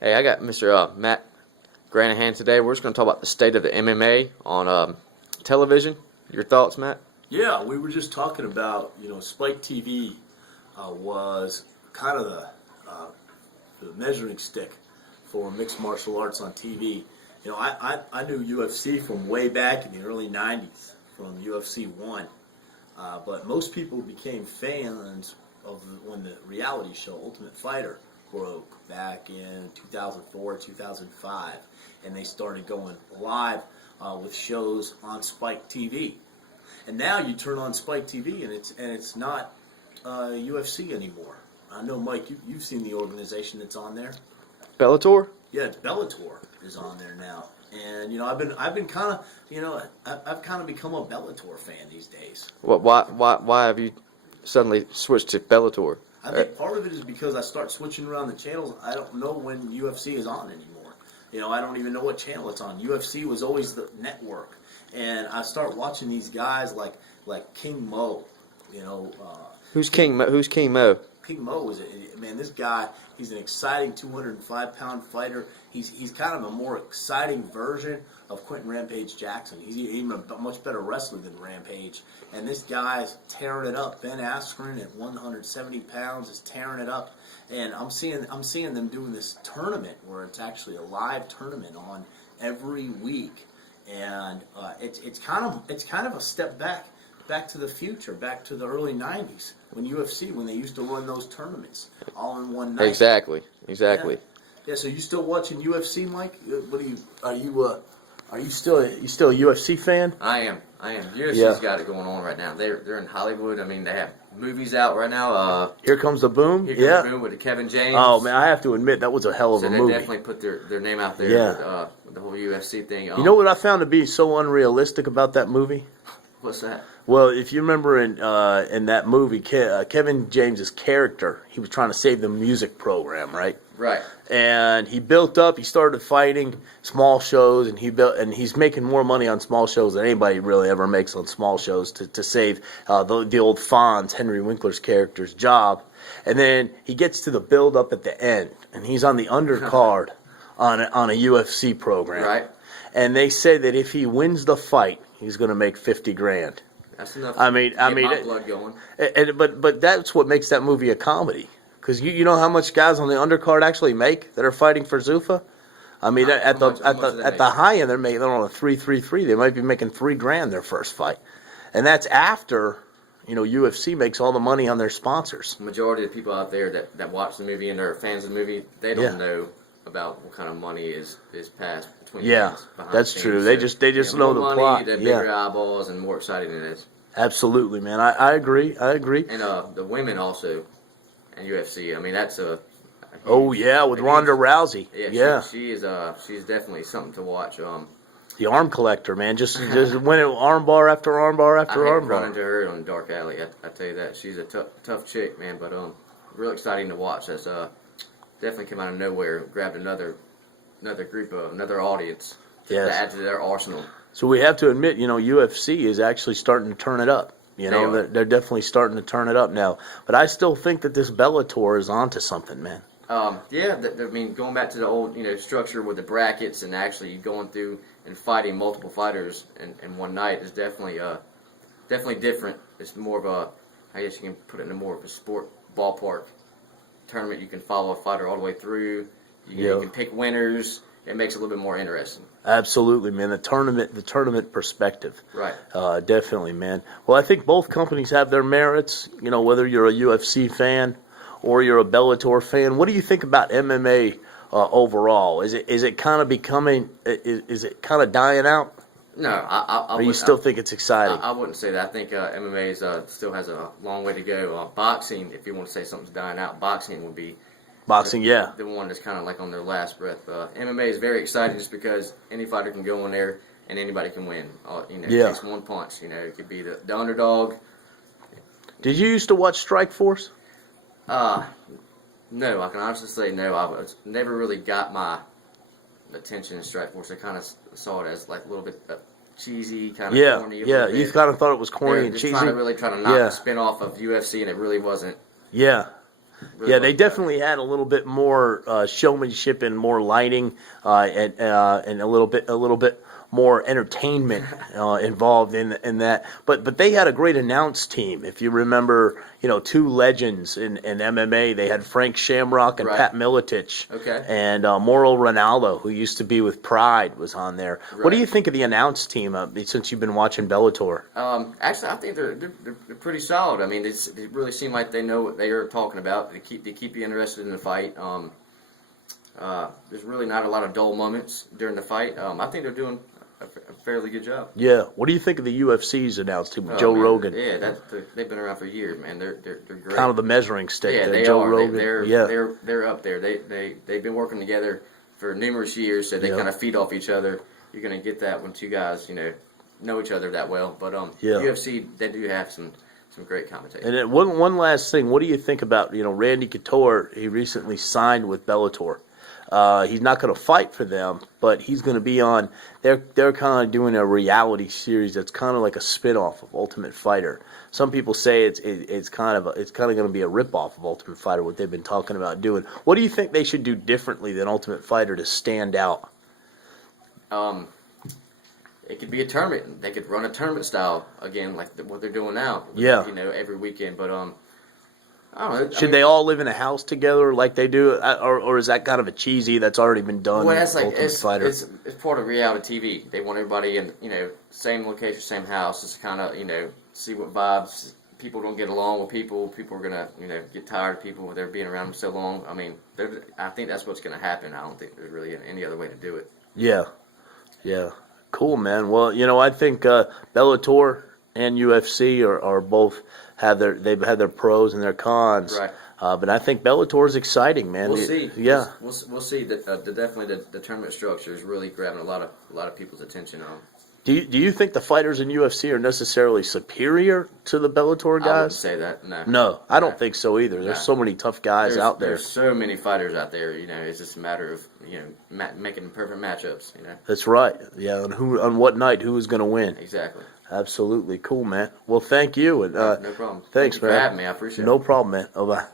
Hey, I got Mr. Matt Granahan today. We're just going to talk about the state of the MMA on television. Your thoughts, Matt? Yeah, we were just talking about, Spike TV was kind of the measuring stick for mixed martial arts on TV. I knew UFC from way back in the early 90s from UFC 1, but most people became fans of when the reality show Ultimate Fighter broke back in 2004, 2005, and they started going live with shows on Spike TV. And now you turn on Spike TV and it's not UFC anymore. I know, Mike, you've seen the organization that's on there. Bellator? Yeah, it's Bellator is on there now, and I've been kind of I've kind of become a Bellator fan these days. Why have you suddenly switched to Bellator? I think part of it is because I start switching around the channels. I don't know when UFC is on anymore. I don't even know what channel it's on. UFC was always the network, and I start watching these guys like King Mo. Who's King Mo? Who's King Mo? King Mo is this guy. He's an exciting 205-pound fighter. He's kind of a more exciting version of Quentin Rampage Jackson. He's even a much better wrestler than Rampage. And this guy's tearing it up. Ben Askren at 170 pounds is tearing it up. And I'm seeing them doing this tournament where it's actually a live tournament on every week. And it's kind of a step back to the future, back to the early 90s when they used to run those tournaments all in one night. Exactly. Yeah, so you still watching UFC, Mike? Are you still a UFC fan? I am. UFC's got it going on right now. They're in Hollywood. I mean, they have movies out right now. Here Comes the Boom. Here Comes the Boom with Kevin James. Oh man, I have to admit that was a hell of a movie. They definitely put their name out there with the whole UFC thing. You know what I found to be so unrealistic about that movie? What's that? Well, if you remember in that movie, Kevin James's character, he was trying to save the music program, right? Right. And he started fighting small shows, and he's making more money on small shows than anybody really ever makes on small shows to save the old Fonz, Henry Winkler's character's job. And then he gets to the build up at the end, and he's on the undercard on a UFC program. Right. And they say that if he wins the fight, he's going to make $50,000. That's enough. I mean, my blood going. But that's what makes that movie a comedy. Because you know how much guys on the undercard actually make that are fighting for Zuffa? I mean, at the high end, they're on a 3-3-3. They might be making $3,000 their first fight, and that's after UFC makes all the money on their sponsors. The majority of the people out there that watch the movie and are fans of the movie, they don't know about what kind of money is passed between. Yeah, that's true. They just know the money, plot. The bigger eyeballs and more exciting it is. Absolutely, man. I agree. And the women also in UFC. I mean, that's a with Ronda Rousey. Yeah. She's definitely something to watch. The arm collector, man, just winning armbar after armbar after armbar. I run into her on Dark Alley. I tell you that she's a tough chick, man. But real exciting to watch. That's definitely came out of nowhere, grabbed another audience to add to their arsenal. So we have to admit, UFC is actually starting to turn it up. They're definitely starting to turn it up now. But I still think that this Bellator is onto something, man. Going back to the old, structure with the brackets and actually going through and fighting multiple fighters in one night is definitely different. It's more of a, I guess you can put it in more of a sport ballpark tournament. You can follow a fighter all the way through. You can pick winners. It makes it a little bit more interesting. Absolutely, man. The tournament perspective. Right. Definitely, man. Well, I think both companies have their merits. Whether you're a UFC fan or you're a Bellator fan. What do you think about MMA overall? Is it kind of becoming? Is it kind of dying out? No, I or you still think it's exciting? I wouldn't say that. I think MMA still has a long way to go. Boxing, if you want to say something's dying out, boxing would be. Boxing, the one that's kind of like on their last breath. MMA is very exciting just because any fighter can go in there and anybody can win. It takes one punch. It could be the underdog. Did you used to watch Strikeforce? No, I can honestly say no. I never really got my attention in Strikeforce. I kind of saw it as like a little bit cheesy, kind of corny. Yeah, you kind of thought it was corny and cheesy. Trying to knock the spin off of UFC, and it really wasn't. Yeah. Really Yeah, well they put together. definitely had a little bit more showmanship and more lighting, and a little bit more entertainment involved in that. But they had a great announce team. If you remember, two legends in MMA. They had Frank Shamrock and Right. Pat Miletich. Okay. And Mauro Ronaldo, who used to be with Pride, was on there. What do Right. you think of the announce team since you've been watching Bellator? Actually, I think they're pretty solid. I mean, they really seem like they know what they are talking about. They keep you interested in the fight. There's really not a lot of dull moments during the fight. I think they're doing a fairly good job. Yeah. What do you think of the UFC's announce team with Oh, Joe man, Rogan? Yeah, they've been around for years, man. They're great. Kind of the measuring stick. Yeah, there, they Joe are. Rogan. They're up there. They've been working together for numerous years, so they Yeah. kind of feed off each other. You're gonna get that when two guys, know each other that well. But Yeah. UFC, they do have some great commentators. And then one last thing, what do you think about Randy Couture? He recently signed with Bellator. He's not going to fight for them, but he's going to be on. They're kind of doing a reality series that's kind of like a spin-off of Ultimate Fighter. Some people say it's kind of going to be a rip-off of Ultimate Fighter. What they've been talking about doing. What do you think they should do differently than Ultimate Fighter to stand out? It could be a tournament. They could run a tournament style again, like what they're doing now. Yeah. Every weekend. But I don't know. Should they all live in a house together like they do, or is that kind of a cheesy that's already been done? Well, in that's like Ultimate Fighter? it's part of reality TV. They want everybody in same location, same house. Just kind of see what vibes. People don't get along with people. People are gonna get tired of people. They're being around them so long. I mean, I think that's what's gonna happen. I don't think there's really any other way to do it. Yeah. Cool, man. Well, I think Bellator and UFC are both they've had their pros and their cons. Right. But I think Bellator is exciting, man. We'll see. Yeah. We'll see that definitely the tournament structure is really grabbing a lot of people's attention on. Do you think the fighters in UFC are necessarily superior to the Bellator I wouldn't guys? say that. No. No, I don't think so either. There's No. so many tough guys out there. There's so many fighters out there. It's just a matter of making perfect matchups. That's right. Yeah, and on what night who is going to win? Exactly. Absolutely. Cool, man. Well, thank you. And No problem. Thanks, Thank you man. for having me. I appreciate it. No problem, man. Bye-bye.